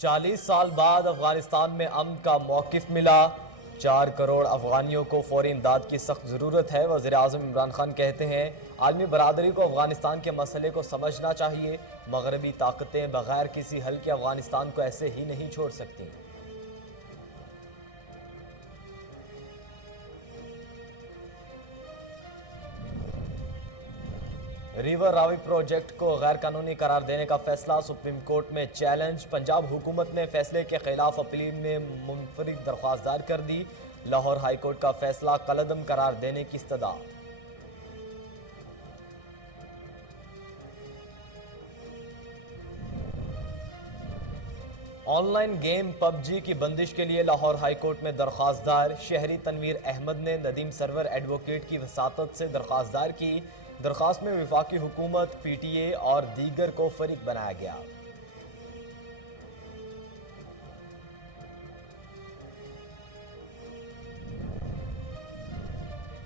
40 سال بعد افغانستان میں امن کا موقف ملا۔ 4 کروڑ افغانیوں کو فوری امداد کی سخت ضرورت ہے۔ وزیر اعظم عمران خان کہتے ہیں عالمی برادری کو افغانستان کے مسئلے کو سمجھنا چاہیے، مغربی طاقتیں بغیر کسی حل کے افغانستان کو ایسے ہی نہیں چھوڑ سکتی۔ ریور راوی پروجیکٹ کو غیر قانونی قرار دینے کا فیصلہ سپریم کورٹ میں چیلنج۔ پنجاب حکومت نے فیصلے کے خلاف اپیل میں منفرد درخواست دائر کر دی۔ لاہور ہائی کورٹ کا فیصلہ کالعدم قرار دینے کی استدعا۔ آن لائن گیم پب جی کی بندش کے لیے لاہور ہائی کورٹ میں درخواست دائر۔ شہری تنویر احمد نے ندیم سرور ایڈوکیٹ کی وساطت سے درخواست دائر کی۔ درخواست میں وفاقی حکومت، پی ٹی اے اور دیگر کو فریق بنایا گیا۔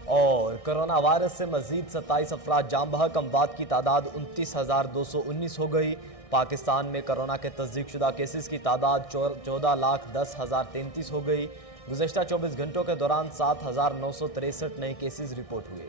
اور کرونا وائرس سے مزید 27 افراد جاں بحق، اموات کی تعداد 29,219 ہو گئی۔ پاکستان میں کرونا کے تصدیق شدہ کیسز کی تعداد 14,10,033 ہو گئی۔ گزشتہ 24 گھنٹوں کے دوران 7,963 نئے کیسز رپورٹ ہوئے۔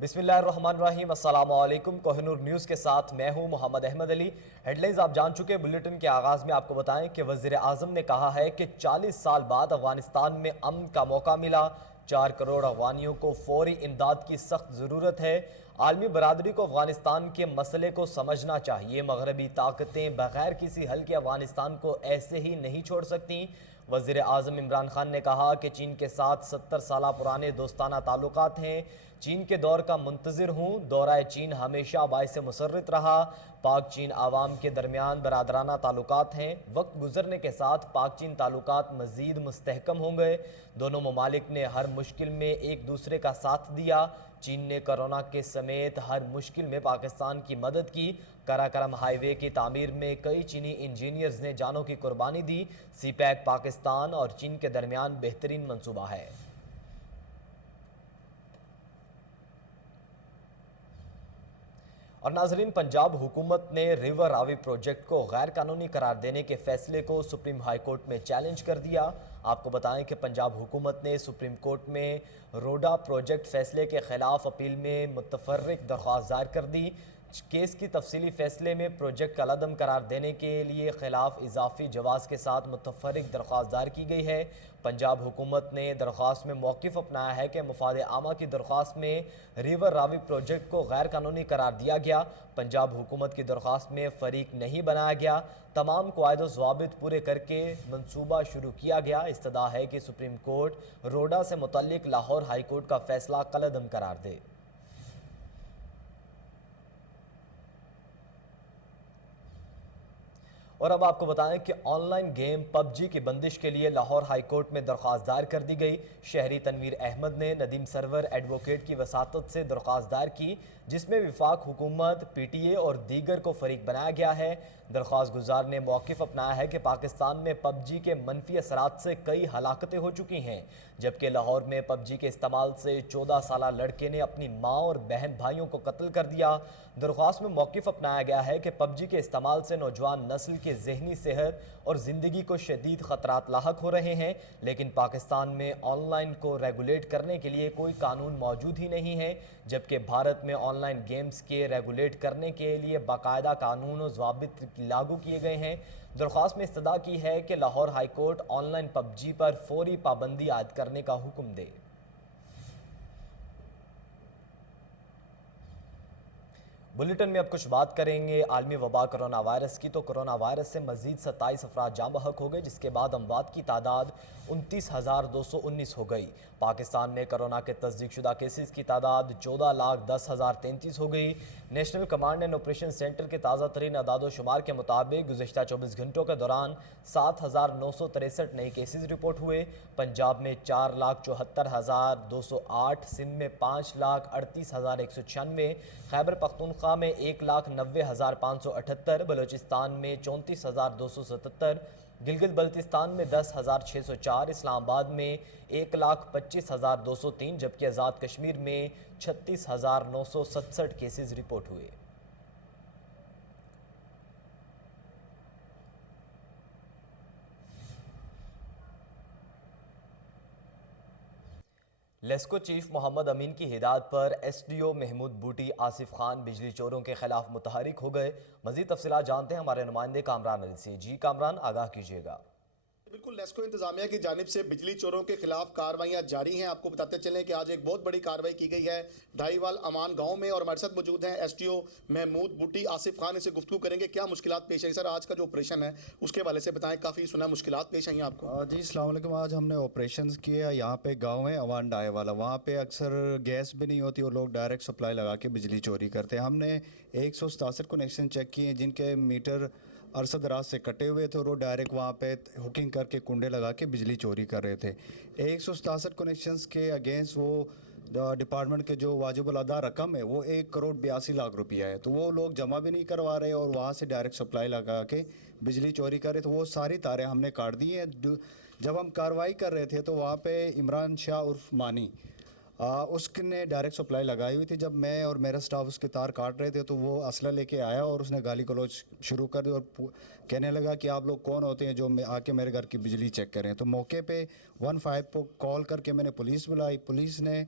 بسم اللہ الرحمن الرحیم، السلام علیکم۔ کوہ نور نیوز کے ساتھ میں ہوں محمد احمد علی۔ ہیڈ لائنز آپ جان چکے۔ بلیٹن کے آغاز میں آپ کو بتائیں کہ وزیر اعظم نے کہا ہے کہ 40 سال بعد افغانستان میں امن کا موقع ملا۔ 4 کروڑ افغانیوں کو فوری امداد کی سخت ضرورت ہے۔ عالمی برادری کو افغانستان کے مسئلے کو سمجھنا چاہیے، مغربی طاقتیں بغیر کسی حل کے افغانستان کو ایسے ہی نہیں چھوڑ سکتی۔ وزیر اعظم عمران خان نے کہا کہ چین کے ساتھ 70 سالہ پرانے دوستانہ تعلقات ہیں۔ چین کے دور کا منتظر ہوں۔ دورہ چین ہمیشہ باعث مسرت رہا۔ پاک چین عوام کے درمیان برادرانہ تعلقات ہیں۔ وقت گزرنے کے ساتھ پاک چین تعلقات مزید مستحکم ہوں گے۔ دونوں ممالک نے ہر مشکل میں ایک دوسرے کا ساتھ دیا۔ چین نے کرونا کے سمیت ہر مشکل میں پاکستان کی مدد کی۔ کراکرم ہائی وے کی تعمیر میں کئی چینی انجینئرز نے جانوں کی قربانی دی۔ سی پیک پاکستان اور چین کے درمیان بہترین منصوبہ ہے۔ اور ناظرین، پنجاب حکومت نے ریور راوی پروجیکٹ کو غیر قانونی قرار دینے کے فیصلے کو سپریم ہائی کورٹ میں چیلنج کر دیا۔ آپ کو بتائیں کہ پنجاب حکومت نے سپریم کورٹ میں روڈا پروجیکٹ فیصلے کے خلاف اپیل میں متفرق درخواست دائر کر دی۔ کیس کی تفصیلی فیصلے میں پروجیکٹ کالعدم قرار دینے کے لیے خلاف اضافی جواز کے ساتھ متفرق درخواست دائر کی گئی ہے۔ پنجاب حکومت نے درخواست میں موقف اپنایا ہے کہ مفاد عامہ کی درخواست میں ریور راوی پروجیکٹ کو غیر قانونی قرار دیا گیا۔ پنجاب حکومت کی درخواست میں فریق نہیں بنایا گیا۔ تمام قواعد و ضوابط پورے کر کے منصوبہ شروع کیا گیا۔ استدعا ہے کہ سپریم کورٹ روڈا سے متعلق لاہور ہائی کورٹ کا فیصلہ کالعدم قرار دے۔ اور اب آپ کو بتائیں کہ آن لائن گیم پب جی کی بندش کے لیے لاہور ہائی کورٹ میں درخواست دائر کر دی گئی۔ شہری تنویر احمد نے ندیم سرور ایڈوکیٹ کی وساطت سے درخواست دائر کی، جس میں وفاق حکومت، پی ٹی اے اور دیگر کو فریق بنایا گیا ہے۔ درخواست گزار نے موقف اپنایا ہے کہ پاکستان میں پب جی کے منفی اثرات سے کئی ہلاکتیں ہو چکی ہیں، جبکہ لاہور میں پب جی کے استعمال سے 14 سالہ لڑکے نے اپنی ماں اور بہن بھائیوں کو قتل کر دیا۔ درخواست میں موقف اپنایا گیا ہے کہ پب جی کے استعمال سے نوجوان نسل کی ذہنی صحت اور زندگی کو شدید خطرات لاحق ہو رہے ہیں، لیکن پاکستان میں آن لائن کو ریگولیٹ کرنے کے لیے کوئی قانون موجود ہی نہیں ہے، جبکہ بھارت میں آن لائن گیمز کے ریگولیٹ کرنے کے لیے باقاعدہ قانون و ضوابط لاگو کیے گئے ہیں۔ درخواست میں استدعا کی ہے کہ Lahore high court online PUBG پر فوری پابندی عائد کرنے کا حکم دے۔ بلیٹن میں اب کچھ بات کریں گے عالمی وبا کرونا وائرس کی۔ تو کرونا وائرس سے مزید 27 افراد جاں بحق ہو گئے، جس کے بعد اموات کی تعداد 29,219 ہو گئی۔ پاکستان میں کرونا کے تصدیق شدہ کیسز کی تعداد 14,10,033 ہو گئی۔ National command and operation centre کے تازہ ترین اعداد و شمار کے مطابق گزشتہ 24 گھنٹوں کے دوران 7,963 نئے کیسز رپورٹ ہوئے۔ پنجاب میں 4,74,208، سندھ میں 5,38,196، خیبر پختونخوا پختونخوا میں 1,90,578، بلوچستان میں 34,277، گلگت بلتستان میں 10,604، اسلام آباد میں 1,25,203 جبکہ آزاد کشمیر میں 36,967 کیسز رپورٹ ہوئے۔ لیسکو چیف محمد امین کی ہدایت پر ایس ڈی او محمود بوٹی آصف خان بجلی چوروں کے خلاف متحرک ہو گئے۔ مزید تفصیلات جانتے ہیں ہمارے نمائندے کامران علی سے۔ جی کامران، آگاہ کیجیے گا۔ بالکل، لیسکو انتظامیہ کی جانب سے بجلی چوروں کے خلاف کارروائیاں جاری ہیں۔ آپ کو بتاتے چلیں کہ آج ایک بہت بڑی کارروائی کی گئی ہے ڈھائی وال امان گاؤں میں، اور ہمارے ساتھ موجود ہیں ایس ڈی او محمود بوٹی آصف خان۔ اسے گفتگو کریں گے کیا مشکلات پیش آئی۔ سر، آج کا جو آپریشن ہے اس کے حوالے سے بتائیں، کافی سنا مشکلات پیش آئی ہیں آپ کو۔ جی السلام علیکم۔ آج ہم نے آپریشنز کیا، یہاں پہ گاؤں ہے اوان ڈائے والا، وہاں پہ اکثر گیس بھی نہیں ہوتی اور لوگ ڈائریکٹ سپلائی لگا کے بجلی چوری کرتے ہیں۔ ہم نے 167 کنیکشن چیک کیے جن کے میٹر عرصہ دراز سے کٹے ہوئے تھے اور وہ ڈائریکٹ وہاں پہ ہکنگ کر کے کنڈے لگا کے بجلی چوری کر رہے تھے۔ 167 کنیکشنز کے اگینسٹ وہ ڈپارٹمنٹ کے جو واجب الادا رقم ہے وہ 1,82,00,000 روپیہ ہے، تو وہ لوگ جمع بھی نہیں کروا رہے اور وہاں سے ڈائریکٹ سپلائی لگا کے بجلی چوری کر رہے تھے۔ وہ ساری تاریں ہم نے کاٹ دی ہیں۔ جب ہم کارروائی کر رہے تھے تو وہاں پہ عمران شاہ عرف مانی اس نے ڈائریکٹ سپلائی لگائی ہوئی تھی۔ جب میں اور میرا سٹاف اس کے تار کاٹ رہے تھے تو وہ اسلحہ لے کے آیا اور اس نے گالی گلوچ شروع کر دی اور کہنے لگا کہ آپ لوگ کون ہوتے ہیں جو آ کے میرے گھر کی بجلی چیک کریں۔ تو موقع پہ 15 کو کال کر کے میں نے پولیس بلائی۔ پولیس نے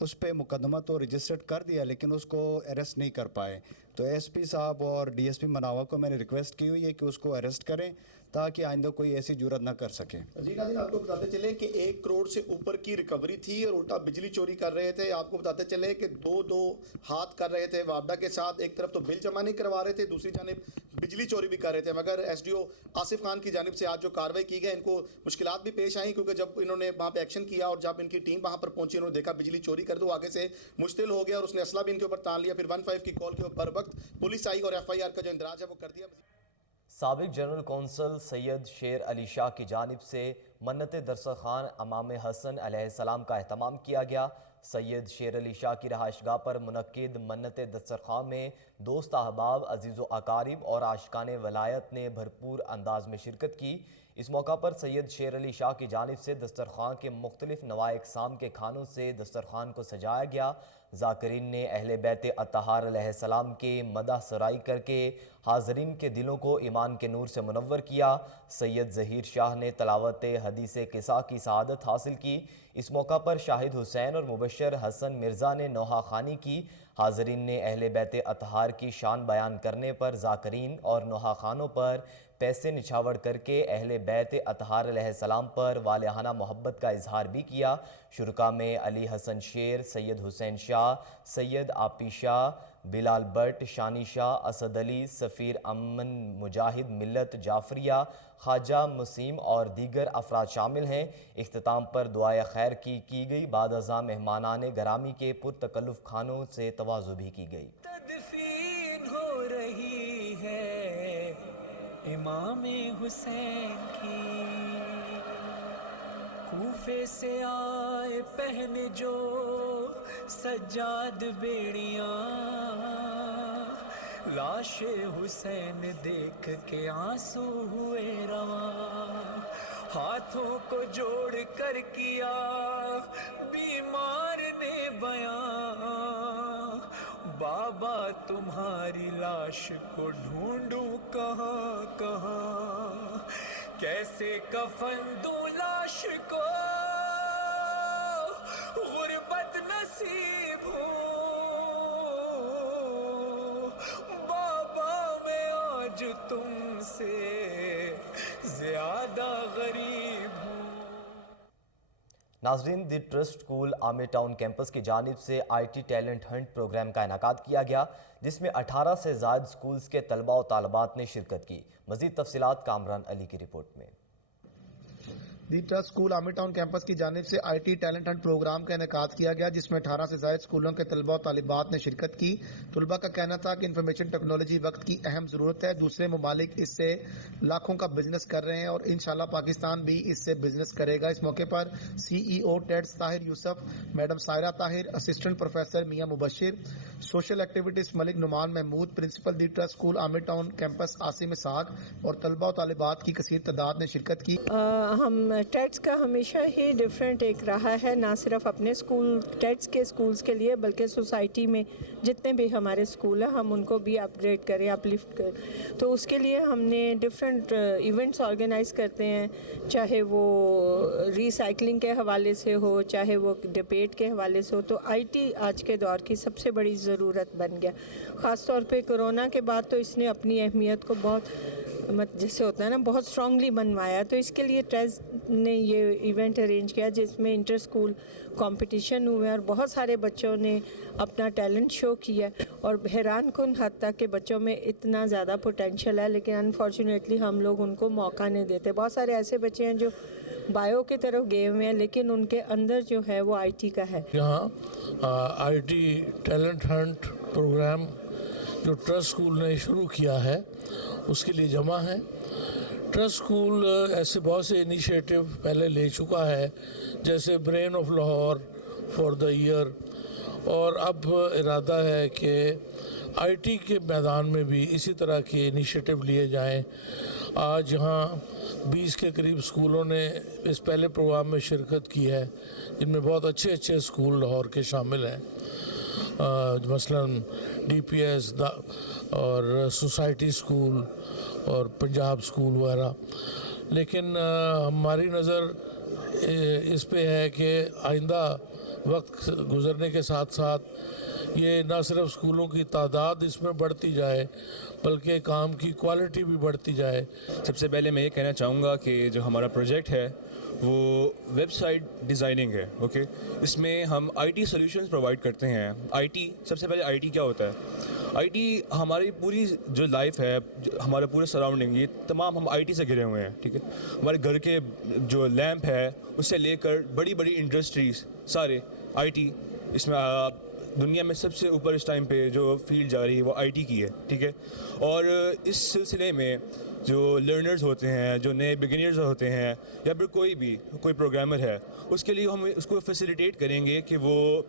اس پہ مقدمہ تو رجسٹرڈ کر دیا لیکن اس کو اریسٹ نہیں کر پائے۔ تو ایس پی صاحب اور ڈی ایس پی مناوا کو میں نے ریکویسٹ کی ہوئی ہے کہ اس کو اریسٹ کریں تاکہ آئندہ کوئی ایسی جرات نہ کر سکے۔ جی ناظرین، آپ کو بتاتے چلیں کہ 1 کروڑ سے اوپر کی ریکوری تھی اور الٹا بجلی چوری کر رہے تھے۔ آپ کو بتاتے چلیں کہ دو ہاتھ کر رہے تھے وابڈا کے ساتھ، ایک طرف تو بل جمع نہیں کروا رہے تھے، دوسری جانب بجلی چوری بھی کر رہے تھے۔ مگر S D O Asif Khan کی جانب سے آج جو کارروائی کی گئی ان کو مشکلات بھی پیش آئیں، کیونکہ جب انہوں نے وہاں پہ ایکشن کیا اور جب ان کی ٹیم وہاں پر پہنچی انہوں نے دیکھا بجلی چوری کر دو، آگے سے مشتعل ہو گیا اور اس نے اسلحہ بھی ان کے اوپر تان لیا۔ پھر 15 کی کال کے اوپر وقت پولیس آئی اور ایف آئی آر کا جو اندراج ہے وہ کر دیا۔ سابق جنرل کونسل سید شیر علی شاہ کی جانب سے منت دسترخوان امام حسن علیہ السلام کا اہتمام کیا گیا۔ سید شیر علی شاہ کی رہائش گاہ پر منعقد منت دسترخوان میں دوست احباب، عزیز و اقارب اور عاشقان ولایت نے بھرپور انداز میں شرکت کی۔ اس موقع پر سید شیر علی شاہ کی جانب سے دسترخوان کے مختلف نواع اقسام کے کھانوں سے دسترخوان کو سجایا گیا۔ ذاکرین نے اہل بیت اطہار علیہ السلام کے مدح سرائی کر کے حاضرین کے دلوں کو ایمان کے نور سے منور کیا۔ سید ظہیر شاہ نے تلاوت حدیث قصہ کی سعادت حاصل کی۔ اس موقع پر شاہد حسین اور مبشر حسن مرزا نے نوحہ خوانی کی۔ حاضرین نے اہل بیت اطہار کی شان بیان کرنے پر ذاکرین اور نوحہ خوانوں پر پیسے نچھاور کر کے اہل بیت اطہار علیہ السلام پر والہانہ محبت کا اظہار بھی کیا۔ شرکا میں علی حسن شیر، سید حسین شاہ، سید آپی شاہ، بلال بٹ، شانی شاہ، اسد علی، سفیر امن مجاہد ملت جعفریہ، خواجہ مسیم اور دیگر افراد شامل ہیں۔ اختتام پر دعائے خیر کی گئی۔ بعد ازاں مہمانان گرامی کے پرتکلف کھانوں سے تواضع بھی کی گئی۔ تدفین ہو رہی ہے امام حسین کی، کوفے سے آئے پہن جو سجاد بیڑیاں، لاش حسین دیکھ کے آنسو ہوئے رواں، ہاتھوں کو جوڑ کر کیا بیمار نے بیان، بابا تمہاری لاش کو ڈھونڈوں کہاں کہاں، کیسے کفن دوں لاش کو غربت نصیب ہو، بابا میں آج تم سے زیادہ غریب ہوں۔ ناظرین، the trust school Amir town campus کی جانب سے I T talent hunt programme کا انعقاد کیا گیا، جس میں 18 سے زائد اسکولز کے طلباء و طالبات نے شرکت کی۔ مزید تفصیلات کامران علی کی رپورٹ میں۔ The trust school Amir town campus کی جانب سے I T talent hunt programme کا انعقاد کیا گیا، جس میں 18 سے زائد اسکولوں کے طلبہ و طالبات نے شرکت کی۔ طلبہ کا کہنا تھا کہ انفارمیشن ٹیکنالوجی وقت کی اہم ضرورت ہے، دوسرے ممالک اس سے لاکھوں کا بزنس کر رہے ہیں اور انشاءاللہ پاکستان بھی اس سے بزنس کرے گا۔ اس موقع پر سی ای او ٹیڈس Tahir Yousuf, madam Saira Tahir, assistant professor Mian Mubashir, social activities Malik Noman Mahmood, principal the trust school Amir town campus Asim Ishaq اور طلبہ و طالبات کی کثیر تعداد نے شرکت کی۔ ہم ٹیٹس کا ہمیشہ ہی ڈیفرنٹ ایک رہا ہے، نہ صرف اپنے اسکول ٹیٹس کے اسکولز کے لیے بلکہ سوسائٹی میں جتنے بھی ہمارے اسکول ہیں ہم ان کو بھی اپ گریڈ کریں، اپ لفٹ کریں۔ تو اس کے لیے ہم نے ڈفرینٹ ایونٹس آرگنائز کرتے ہیں، چاہے وہ ریسائکلنگ کے حوالے سے ہو، چاہے وہ ڈبیٹ کے حوالے سے ہو۔ تو آئی ٹی آج کے دور کی سب سے بڑی ضرورت بن گیا، خاص طور پہ کورونا کے بعد تو اس نے اپنی اہمیت کو بہت جیسے ہوتا ہے نا بہت اسٹرانگلی بنوایا۔ تو اس کے لیے ٹریز نے یہ ایونٹ ارینج کیا جس میں انٹر اسکول کمپٹیشن ہوئے اور بہت سارے بچوں نے اپنا ٹیلنٹ شو کیا اور حیران کن حد تک کہ بچوں میں اتنا زیادہ پوٹینشیل ہے، لیکن انفارچونیٹلی ہم لوگ ان کو موقع نہیں دیتے۔ بہت سارے ایسے بچے ہیں جو بایو کی طرف گئے ہوئے ہیں لیکن ان کے اندر جو ہے وہ آئی ٹی کا ہے۔ یہاں I T talent hunt programme جو ٹرسٹ اسکول نے شروع کیا ہے اس کے لیے جمع ہے۔ ٹرسٹ اسکول ایسے بہت سے انیشیٹو پہلے لے چکا ہے، جیسے brain of Lahore for the year, اور اب ارادہ ہے کہ آئی ٹی کے میدان میں بھی اسی طرح کے انیشیٹو لیے جائیں۔ آج یہاں 20 کے قریب اسکولوں نے اس پہلے پروگرام میں شرکت کی ہے، جن میں بہت اچھے اسکول لاہور کے شامل ہیں، مثلاً ڈی پی ایس اور سوسائٹی اسکول اور پنجاب اسکول وغیرہ۔ لیکن ہماری نظر اس پہ ہے کہ آئندہ وقت گزرنے کے ساتھ ساتھ یہ نہ صرف اسکولوں کی تعداد اس میں بڑھتی جائے بلکہ کام کی کوالٹی بھی بڑھتی جائے۔ سب سے پہلے میں یہ کہنا چاہوں گا کہ جو ہمارا پروجیکٹ ہے وہ ویب سائٹ ڈیزائننگ ہے، اوکے۔ اس میں ہم آئی ٹی سلیوشنز پرووائڈ کرتے ہیں۔ آئی ٹی، سب سے پہلے آئی ٹی کیا ہوتا ہے؟ آئی ٹی ہماری پوری جو لائف ہے، ہمارے پورے سراؤنڈنگ، یہ تمام ہم آئی ٹی سے گھرے ہوئے ہیں، ٹھیک ہے۔ ہمارے گھر کے جو لیمپ ہے اس سے لے کر بڑی بڑی انڈسٹریز سارے آئی ٹی، اس میں دنیا میں سب سے اوپر اس ٹائم پہ جو فیلڈ جا رہی ہے وہ آئی ٹی کی ہے، ٹھیک ہے۔ اور اس سلسلے میں جو لرنرز ہوتے ہیں، جو نئے بگنرز ہوتے ہیں، یا پھر کوئی پروگرامر ہے، اس کے لیے ہم اس کو فیسیلیٹیٹ کریں گے کہ وہ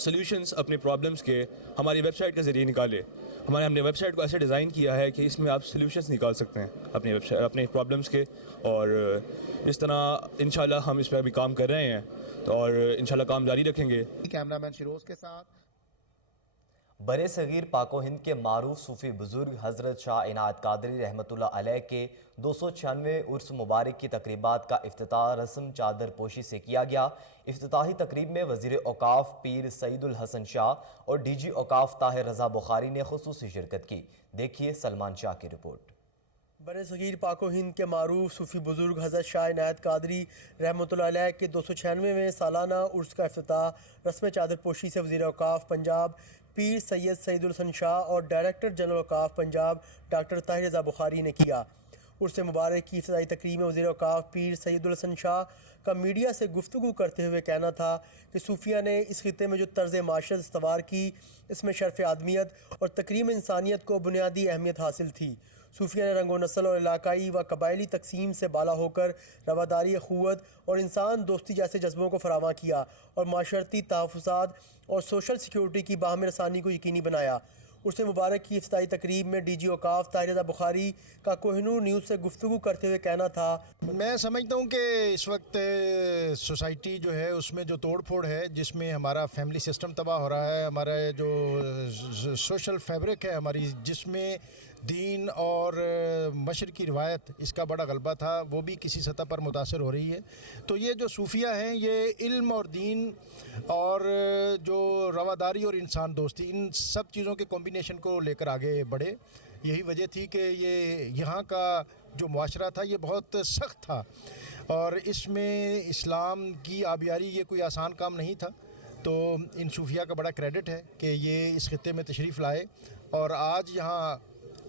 سلیوشنز اپنے پرابلمس کے ہماری ویب سائٹ کے ذریعے نکالے۔ ہم نے ویب سائٹ کو ایسے ڈیزائن کیا ہے کہ اس میں آپ سلیوشنز نکال سکتے ہیں اپنی ویب سائٹ، اپنے پرابلمس کے، اور اس طرح انشاءاللہ ہم اس پہ ابھی کام کر رہے ہیں اور انشاءاللہ کام جاری رکھیں گے۔ کیمرہ مین شیروز کے ساتھ برے صغیر پاک و ہند کے معروف صوفی بزرگ حضرت شاہ عنایت قادری رحمۃ اللہ علیہ کے 296ویں عرس مبارک کی تقریبات کا افتتاح رسم چادر پوشی سے کیا گیا۔ افتتاحی تقریب میں وزیر اوقاف پیر سعید الحسن شاہ اور ڈی جی اوقاف طاہر رضا بخاری نے خصوصی شرکت کی۔ دیکھیے سلمان شاہ کی رپورٹ۔ برے صغیر پاک و ہند کے معروف صوفی بزرگ حضرت شاہ عنایت قادری رحمۃ اللہ علیہ کے 296ویں سالانہ عرس کا افتتاح رسم چادر پوشی سے وزیر اوقاف پنجاب پیر سعید الحسن شاہ اور ڈائریکٹر جنرل اوقاف پنجاب ڈاکٹر طاہر رضا بخاری نے کیا۔ عرس مبارک کی افتتاحی تقریب میں وزیر اوقاف پیر سعید الحسن شاہ کا میڈیا سے گفتگو کرتے ہوئے کہنا تھا کہ صوفیہ نے اس خطے میں جو طرز معاشرت استوار کی، اس میں شرف آدمیت اور تکریم انسانیت کو بنیادی اہمیت حاصل تھی۔ صوفیہ نے رنگ و نسل اور علاقائی و قبائلی تقسیم سے بالا ہو کر رواداری، اخوت اور انسان دوستی جیسے جذبوں کو فراواں کیا اور معاشرتی تحفظات اور سوشل سیکیورٹی کی باہم رسانی کو یقینی بنایا۔ عرس مبارک کی افتتاحی تقریب میں ڈی جی اوقاف طاہر رضا بخاری کا کوہ نور نیوز سے گفتگو کرتے ہوئے کہنا تھا، میں سمجھتا ہوں کہ اس وقت سوسائٹی جو ہے اس میں جو توڑ پھوڑ ہے، جس میں ہمارا فیملی سسٹم تباہ ہو رہا ہے، ہمارا جو سوشل فیبرک ہے ہماری، جس میں دین اور مشرقی روایت اس کا بڑا غلبہ تھا، وہ بھی کسی سطح پر متاثر ہو رہی ہے۔ تو یہ جو صوفیہ ہیں یہ علم اور دین اور جو رواداری اور انسان دوستی، ان سب چیزوں کے کمبینیشن کو لے کر آگے بڑھے۔ یہی وجہ تھی کہ یہاں کا جو معاشرہ تھا یہ بہت سخت تھا اور اس میں اسلام کی آبیاری یہ کوئی آسان کام نہیں تھا۔ تو ان صوفیہ کا بڑا کریڈٹ ہے کہ یہ اس خطے میں تشریف لائے اور آج یہاں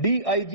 DIG